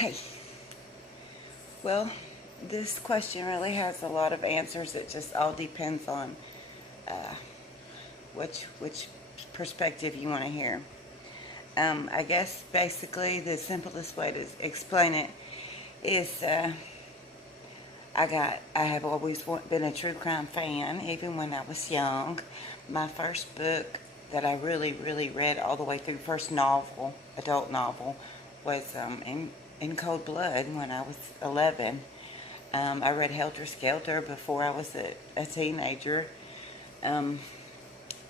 Okay. Well, this question really has a lot of answers. It just all depends on uh, which perspective you want to hear. I guess basically the simplest way to explain it is I have always been a true crime fan, even when I was young. My first book that I really read all the way through, first novel, adult novel, was in Cold Blood when I was 11. I read Helter Skelter before I was a teenager, um,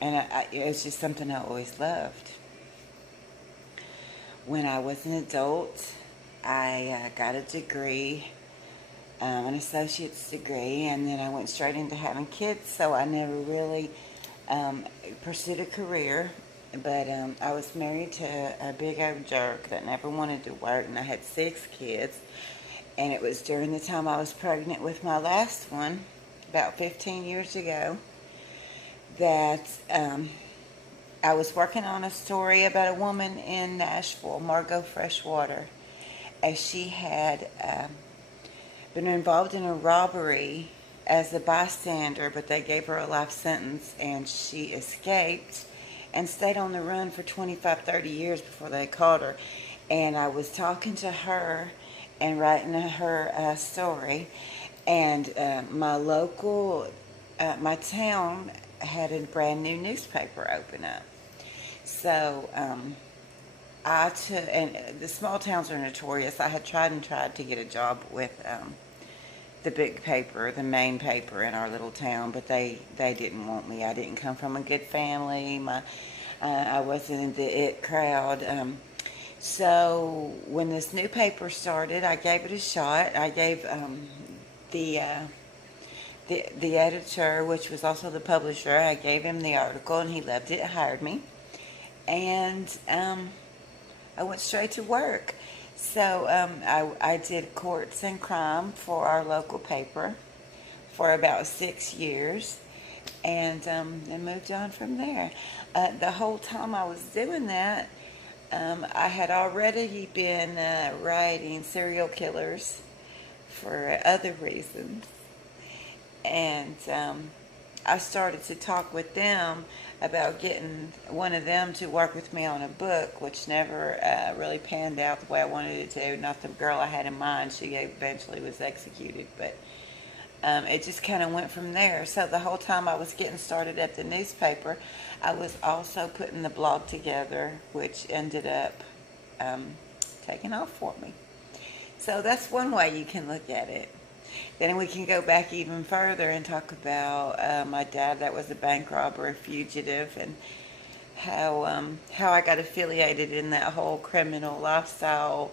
and it was just something I always loved. When I was an adult, I got a degree, an associate's degree, and then I went straight into having kids, so I never really pursued a career. But I was married to a big old jerk that never wanted to work, and I had 6 kids. And it was during the time I was pregnant with my last one, about 15 years ago, that I was working on a story about a woman in Nashville, Margot Freshwater, as she had been involved in a robbery as a bystander, but they gave her a life sentence, and she escaped and stayed on the run for 25, 30 years before they caught her. And I was talking to her and writing her story, and my town had a brand new newspaper open up. So and the small towns are notorious. I had tried to get a job with the big paper, the main paper in our little town, but they didn't want me. I didn't come from a good family. I wasn't in the it crowd. So when this new paper started, I gave it a shot. I gave the uh, the editor, which was also the publisher, I gave him the article, and he loved it, hired me, and I went straight to work. So I did courts and crime for our local paper for about 6 years, and moved on from there. The whole time I was doing that, I had already been writing serial killers for other reasons, and I started to talk with them about getting one of them to work with me on a book, which never really panned out the way I wanted it to. Not the girl I had in mind. She eventually was executed, but it just kind of went from there. So the whole time I was getting started at the newspaper, I was also putting the blog together, which ended up taking off for me. So that's one way you can look at it. Then we can go back even further and talk about my dad that was a bank robber, a fugitive, and how I got affiliated in that whole criminal lifestyle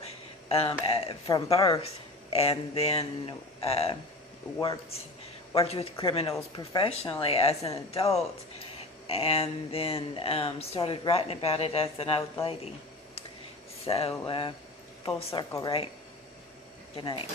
from birth, and then worked with criminals professionally as an adult, and then started writing about it as an old lady. So full circle, right? Good night.